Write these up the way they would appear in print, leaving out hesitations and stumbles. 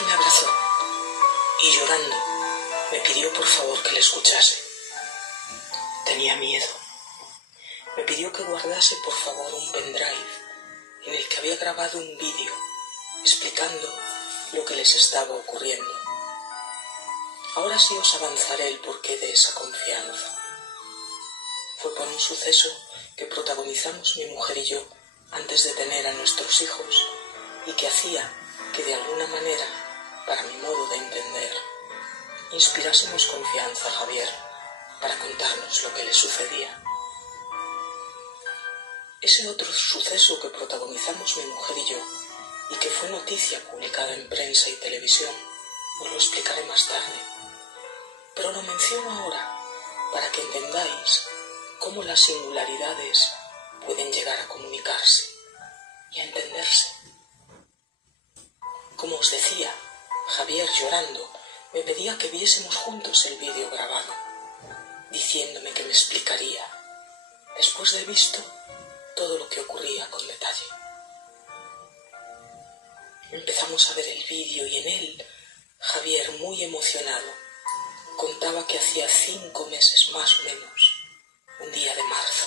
Javier me abrazó y, llorando, me pidió por favor que le escuchase. Tenía miedo. Me pidió que guardase por favor un pendrive en el que había grabado un vídeo explicando lo que les estaba ocurriendo. Ahora sí os avanzaré el porqué de esa confianza. Fue por un suceso que protagonizamos mi mujer y yo antes de tener a nuestros hijos y que hacía que de alguna manera, para mi modo de entender, inspirásemos confianza a Javier para contarnos lo que le sucedía. Ese otro suceso que protagonizamos mi mujer y yo y que fue noticia publicada en prensa y televisión, os lo explicaré más tarde. Pero lo menciono ahora para que entendáis cómo las singularidades pueden llegar a comunicarse y a entenderse. Como os decía, Javier, llorando, me pedía que viésemos juntos el vídeo grabado, diciéndome que me explicaría, después de visto, todo lo que ocurría con detalle. Empezamos a ver el vídeo y en él, Javier, muy emocionado, contaba que hacía 5 meses más o menos, un día de marzo,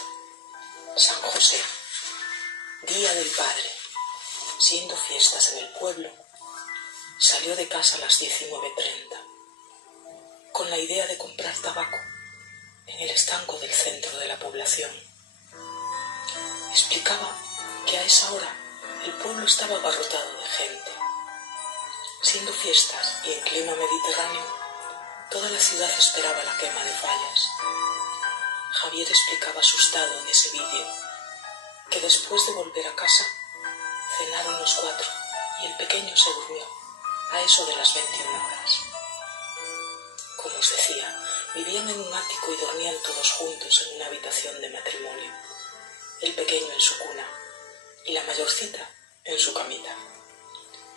San José, Día del Padre, siendo fiestas en el pueblo, salió de casa a las 19:30, con la idea de comprar tabaco en el estanco del centro de la población. Explicaba que a esa hora el pueblo estaba abarrotado de gente. Siendo fiestas y en clima mediterráneo, toda la ciudad esperaba la quema de fallas. Javier explicaba asustado en ese vídeo que después de volver a casa, cenaron los 4 y el pequeño se durmió a eso de las 21 horas. Como os decía, vivían en un ático y dormían todos juntos en una habitación de matrimonio, el pequeño en su cuna y la mayorcita en su camita.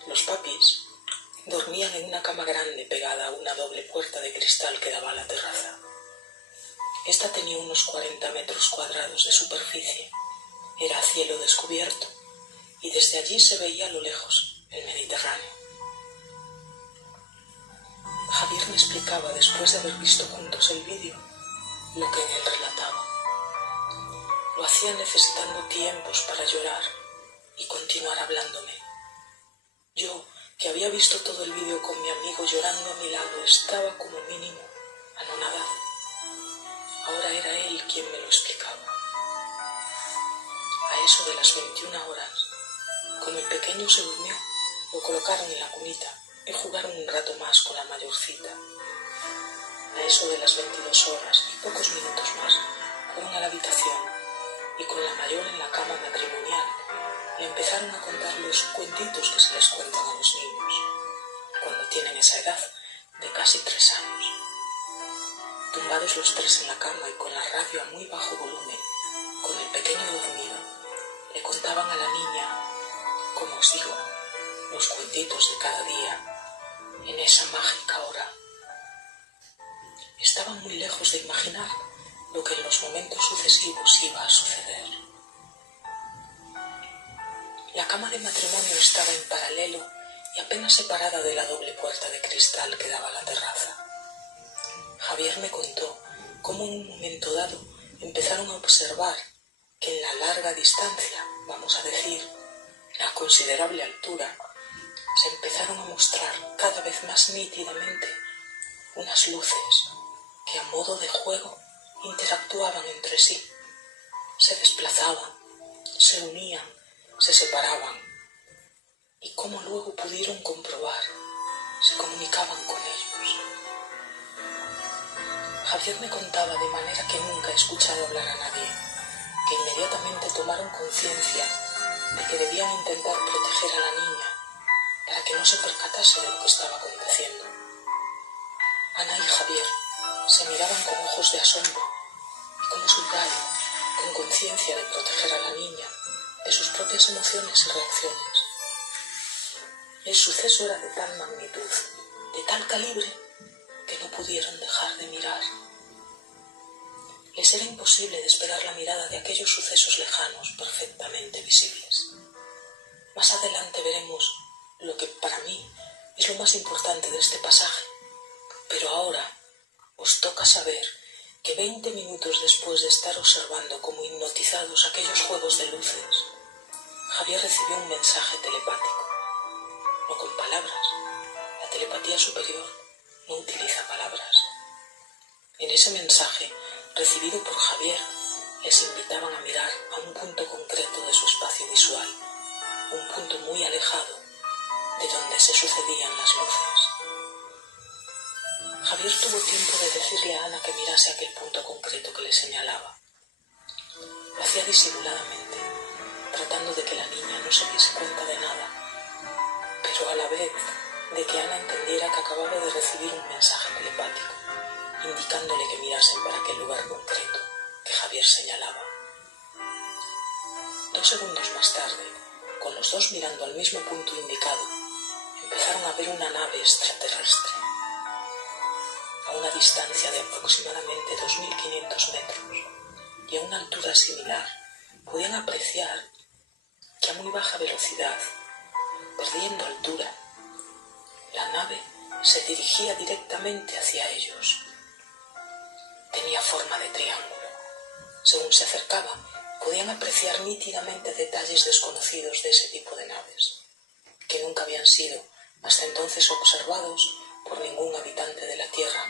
Los papis dormían en una cama grande pegada a una doble puerta de cristal que daba a la terraza. Esta tenía unos 40 metros cuadrados de superficie, era a cielo descubierto y desde allí se veía a lo lejos el Mediterráneo. Javier me explicaba, después de haber visto juntos el vídeo, lo que en él relataba. Lo hacía necesitando tiempos para llorar y continuar hablándome. Yo, que había visto todo el vídeo con mi amigo llorando a mi lado, estaba como mínimo anonadado. Ahora era él quien me lo explicaba. A eso de las 21 horas, como el pequeño se durmió, lo colocaron en la cunita y jugaron un rato más con la mayorcita. A eso de las 22 horas y pocos minutos más, fueron a la habitación y con la mayor en la cama matrimonial le empezaron a contar los cuentitos que se les cuentan a los niños cuando tienen esa edad de casi 3 años. Tumbados los 3 en la cama y con la radio a muy bajo volumen, con el pequeño dormido, le contaban a la niña, como os digo, los cuentitos de cada día en esa mágica hora. Estaban muy lejos de imaginar lo que en los momentos sucesivos iba a suceder. La cama de matrimonio estaba en paralelo y apenas separada de la doble puerta de cristal que daba a la terraza. Javier me contó cómo en un momento dado empezaron a observar que en la larga distancia, vamos a decir, a considerable altura, se empezaron a mostrar cada vez más nítidamente unas luces que a modo de juego interactuaban entre sí, se desplazaban, se unían, se separaban y cómo luego pudieron comprobar, se comunicaban con ellos. Javier me contaba de manera que nunca he escuchado hablar a nadie, que inmediatamente tomaron conciencia de que debían intentar proteger a la niña para que no se percatase de lo que estaba aconteciendo. Ana y Javier se miraban con ojos de asombro y como su padre, con conciencia de proteger a la niña de sus propias emociones y reacciones. El suceso era de tal magnitud, de tal calibre, que no pudieron dejar de mirar. Les era imposible despegar la mirada de aquellos sucesos lejanos perfectamente visibles. Más adelante veremos lo que para mí Es lo más importante de este pasaje. Pero ahora os toca saber que 20 minutos después de estar observando como hipnotizados aquellos juegos de luces, Javier recibió un mensaje telepático. No con palabras. La telepatía superior no utiliza palabras. En ese mensaje, recibido por Javier, les invitaban a mirar a un punto concreto de su espacio visual, un punto muy alejado de donde se sucedían las luces. Javier tuvo tiempo de decirle a Ana que mirase aquel punto concreto que le señalaba. Lo hacía disimuladamente, tratando de que la niña no se diese cuenta de nada, pero a la vez de que Ana entendiera que acababa de recibir un mensaje telepático, indicándole que mirasen para aquel lugar concreto que Javier señalaba. 2 segundos más tarde, con los dos mirando al mismo punto indicado, empezaron a ver una nave extraterrestre. A una distancia de aproximadamente 2.500 metros y a una altura similar, podían apreciar que a muy baja velocidad, perdiendo altura, la nave se dirigía directamente hacia ellos. Tenía forma de triángulo. Según se acercaba, podían apreciar nítidamente detalles desconocidos de ese tipo de naves, que nunca habían sido hasta entonces observados por ningún habitante de la Tierra.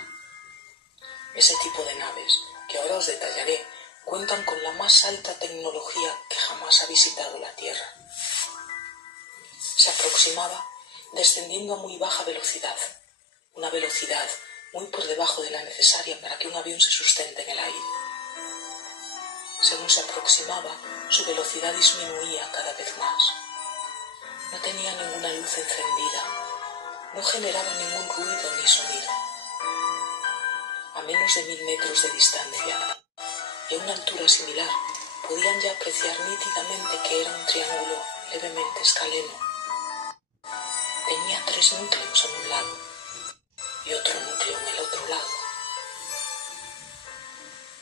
Ese tipo de naves, que ahora os detallaré, cuentan con la más alta tecnología que jamás ha visitado la Tierra. Se aproximaba descendiendo a muy baja velocidad, una velocidad muy por debajo de la necesaria para que un avión se sustente en el aire. Según se aproximaba, su velocidad disminuía cada vez más. No tenía ninguna luz encendida, no generaba ningún ruido ni sonido. A menos de 1.000 metros de distancia y a una altura similar, podían ya apreciar nítidamente que era un triángulo levemente escaleno. Tenía 3 núcleos en un lado y otro núcleo en el otro lado.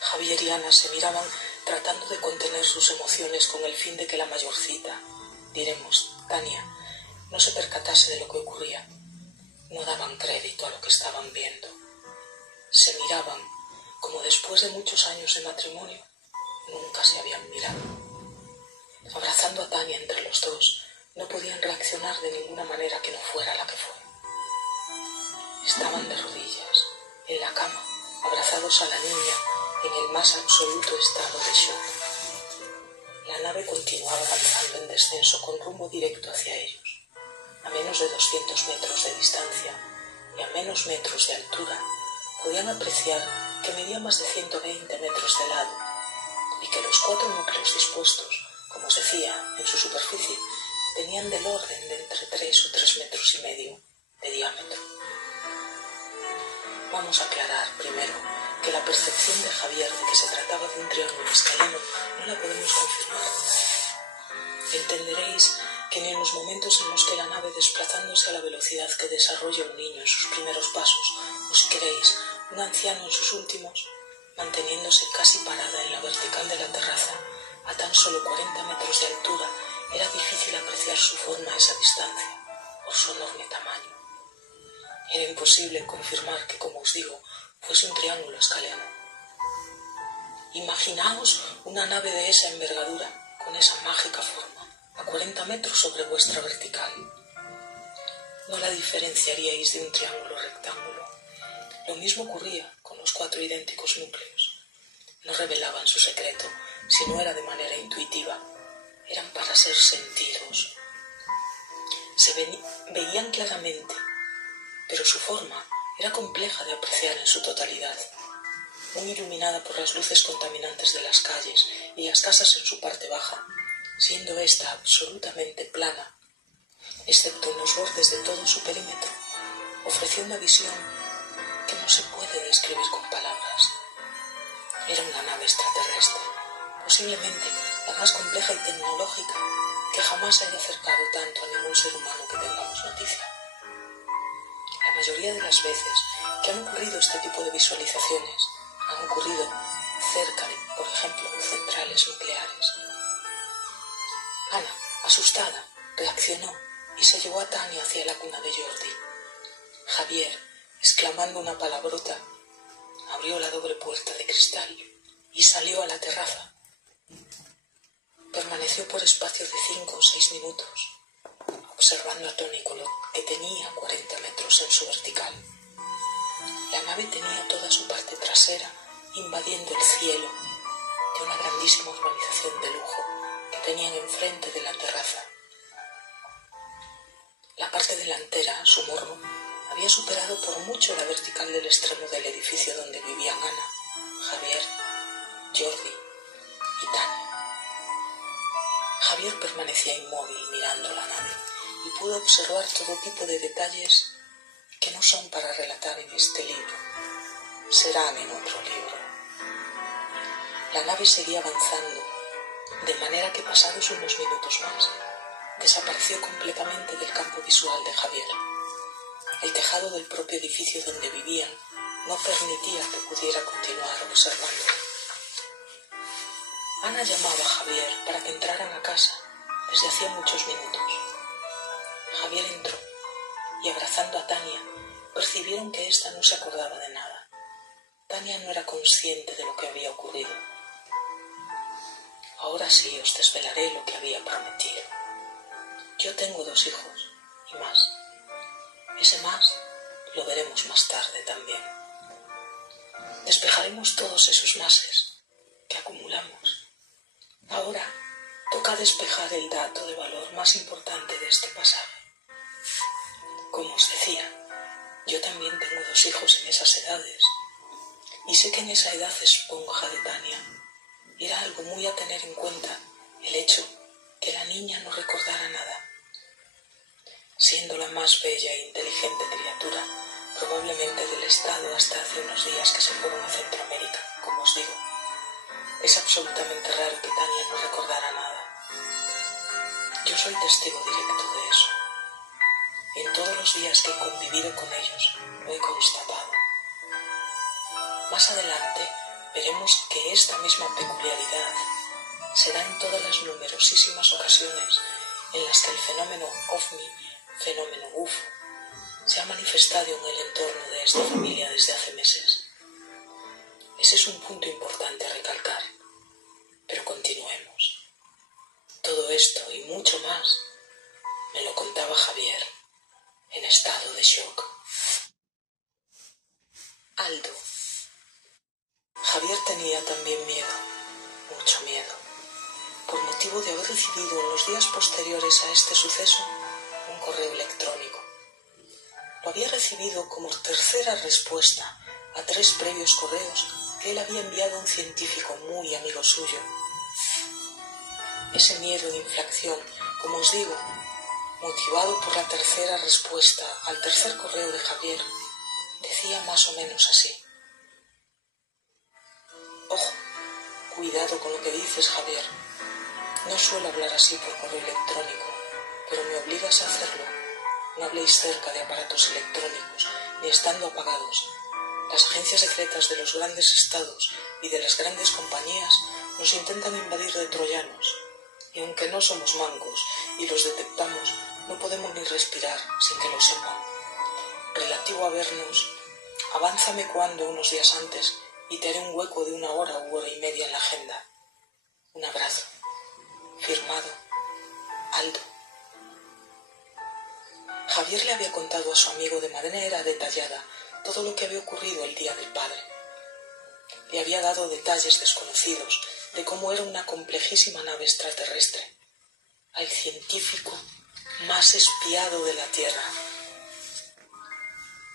Javier y Ana se miraban tratando de contener sus emociones con el fin de que la mayorcita, diremos Tania, no se percatase de lo que ocurría. No daban crédito a lo que estaban viendo. Se miraban como después de muchos años de matrimonio nunca se habían mirado. Abrazando a Tania entre los dos, no podían reaccionar de ninguna manera que no fuera la que fue. Estaban de rodillas, en la cama, abrazados a la niña, en el más absoluto estado de shock. La nave continuaba avanzando en descenso con rumbo directo hacia ellos. A menos de 200 metros de distancia y a menos metros de altura, podían apreciar que medía más de 120 metros de lado y que los 4 núcleos dispuestos, como os decía, en su superficie, tenían del orden de entre 3 o 3,5 metros de diámetro. Vamos a aclarar primero que la percepción de Javier de que se trataba de un triángulo escaleno no la podemos confirmar. Entenderéis que ni en los momentos en los que la nave, desplazándose a la velocidad que desarrolla un niño en sus primeros pasos, os creéis un anciano en sus últimos, manteniéndose casi parada en la vertical de la terraza, a tan solo 40 metros de altura, era difícil apreciar su forma a esa distancia, por su enorme tamaño. Era imposible confirmar que, como os digo, fuese un triángulo escaleno. Imaginaos una nave de esa envergadura, con esa mágica forma, a 40 metros sobre vuestra vertical. No la diferenciaríais de un triángulo rectángulo. Lo mismo ocurría con los 4 idénticos núcleos. No revelaban su secreto, si no era de manera intuitiva. Eran para ser sentidos. Se veían claramente, pero su forma era compleja de apreciar en su totalidad. Muy iluminada por las luces contaminantes de las calles y las casas en su parte baja, siendo ésta absolutamente plana, excepto en los bordes de todo su perímetro, ofreció una visión que no se puede describir con palabras. Era una nave extraterrestre, posiblemente la más compleja y tecnológica que jamás se haya acercado tanto a ningún ser humano que tengamos noticia. La mayoría de las veces que han ocurrido este tipo de visualizaciones han ocurrido cerca de, por ejemplo, centrales nucleares. Ana, asustada, reaccionó y se llevó a Tania hacia la cuna de Jordi. Javier, exclamando una palabrota, abrió la doble puerta de cristal y salió a la terraza. Permaneció por espacio de 5 o 6 minutos, observando atónito lo que tenía 40 metros en su vertical. La nave tenía toda su parte trasera invadiendo el cielo de una grandísima urbanización de lujo que tenían enfrente de la terraza. La parte delantera, su morro, había superado por mucho la vertical del extremo del edificio donde vivían Ana, Javier, Jordi y Tania. Javier permanecía inmóvil mirando la nave y pudo observar todo tipo de detalles que no son para relatar en este libro, serán en otro libro. La nave seguía avanzando, de manera que pasados unos minutos más, desapareció completamente del campo visual de Javier. El tejado del propio edificio donde vivían no permitía que pudiera continuar observando. Ana llamaba a Javier para que entraran a casa desde hacía muchos minutos. Javier entró y, abrazando a Tania, percibieron que ésta no se acordaba de nada. Tania no era consciente de lo que había ocurrido. Ahora sí os desvelaré lo que había prometido. Yo tengo 2 hijos y más. Ese más lo veremos más tarde también. Despejaremos todos esos máses que acumulamos. Ahora toca despejar el dato de valor más importante de este pasaje. Como os decía, yo también tengo 2 hijos en esas edades y sé que en esa edad esponja de Tania era algo muy a tener en cuenta el hecho que la niña no recordara nada. Siendo la más bella e inteligente criatura, probablemente del estado hasta hace unos días que se fueron a Centroamérica, como os digo, es absolutamente raro que Tania no recordara nada. Yo soy testigo directo de eso. En todos los días que he convivido con ellos, lo he constatado. Más adelante veremos que esta misma peculiaridad se da en todas las numerosísimas ocasiones en las que el fenómeno OVNI, fenómeno UFO, se ha manifestado en el entorno de esta familia desde hace meses. Ese es un punto importante a recalcar, pero continuemos. Todo esto y mucho más me lo contaba Javier, en estado de shock. Aldo. Javier tenía también miedo, mucho miedo, por motivo de haber recibido en los días posteriores a este suceso un correo electrónico. Lo había recibido como tercera respuesta a 3 previos correos que él había enviado a un científico muy amigo suyo. Ese miedo de inflación, como os digo, motivado por la tercera respuesta al tercer correo de Javier, decía más o menos así: ojo, cuidado con lo que dices, Javier. No suelo hablar así por correo electrónico, pero me obligas a hacerlo. No habléis cerca de aparatos electrónicos, ni estando apagados. Las agencias secretas de los grandes estados y de las grandes compañías nos intentan invadir de troyanos, y aunque no somos mangos y los detectamos, no podemos ni respirar sin que lo sepan. Relativo a vernos, avánzame cuando unos días antes y te haré un hueco de 1 hora u hora y media en la agenda. Un abrazo. Firmado, Aldo. Javier le había contado a su amigo de manera detallada todo lo que había ocurrido el día del padre. Le había dado detalles desconocidos de cómo era una complejísima nave extraterrestre, al científico más espiado de la Tierra.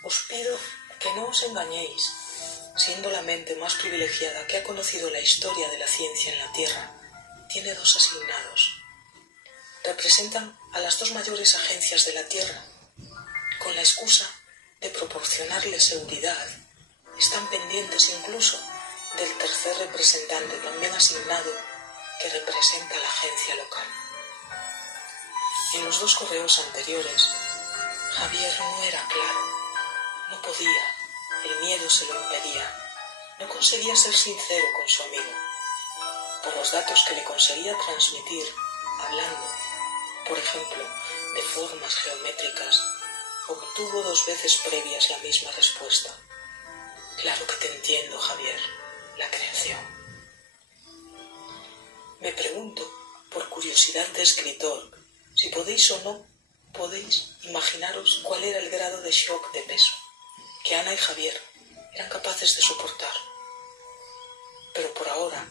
Os pido que no os engañéis, siendo la mente más privilegiada que ha conocido la historia de la ciencia en la Tierra, tiene 2 asignados. Representan a las 2 mayores agencias de la Tierra. Con la excusa de proporcionarles seguridad, están pendientes incluso del tercer representante también asignado que representa a la agencia local. En los 2 correos anteriores, Javier no era claro, no podía, el miedo se lo impedía, no conseguía ser sincero con su amigo. Por los datos que le conseguía transmitir, hablando, por ejemplo, de formas geométricas, obtuvo 2 veces previas la misma respuesta. Claro que te entiendo, Javier, la creación. Me pregunto, por curiosidad de escritor, si podéis o no podéis imaginaros cuál era el grado de shock de peso que Ana y Javier eran capaces de soportar. Pero por ahora,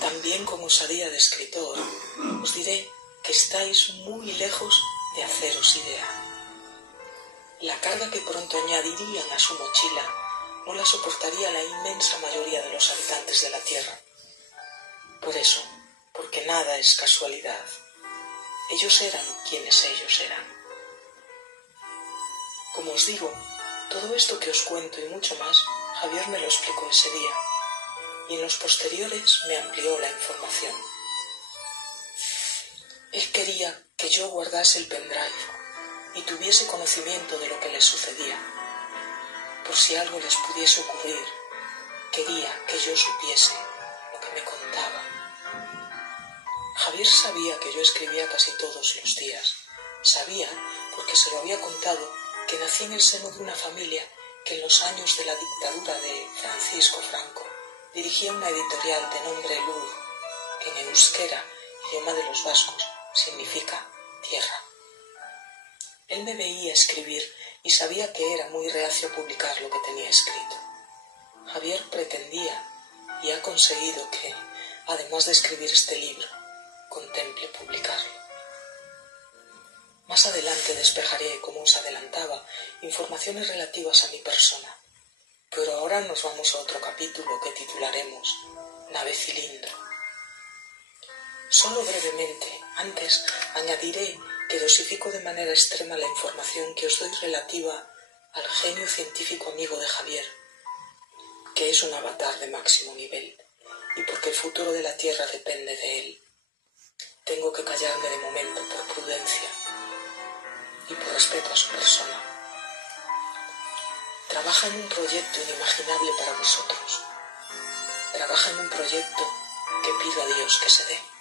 también con osadía de escritor, os diré que estáis muy lejos de haceros idea. La carga que pronto añadirían a su mochila no la soportaría la inmensa mayoría de los habitantes de la Tierra. Por eso, porque nada es casualidad, ellos eran quienes ellos eran. Como os digo, todo esto que os cuento y mucho más, Javier me lo explicó ese día, y en los posteriores me amplió la información. Él quería que yo guardase el pendrive y tuviese conocimiento de lo que les sucedía. Por si algo les pudiese ocurrir, quería que yo supiese lo que me contaba. Javier sabía que yo escribía casi todos los días. Sabía, porque se lo había contado, que nací en el seno de una familia que en los años de la dictadura de Francisco Franco dirigía una editorial de nombre Lur, que en euskera, idioma de los vascos, significa tierra. Él me veía escribir y sabía que era muy reacio a publicar lo que tenía escrito. Javier pretendía y ha conseguido que, además de escribir este libro, contemple publicarlo. Más adelante despejaré, como os adelantaba, informaciones relativas a mi persona, pero ahora nos vamos a otro capítulo que titularemos Nave Cilindro. Solo brevemente, antes añadiré que dosifico de manera extrema la información que os doy relativa al genio científico amigo de Javier, que es un avatar de máximo nivel, y porque el futuro de la Tierra depende de él. Tengo que callarme de momento por prudencia y por respeto a su persona. Trabaja en un proyecto inimaginable para vosotros. Trabaja en un proyecto que pido a Dios que se dé.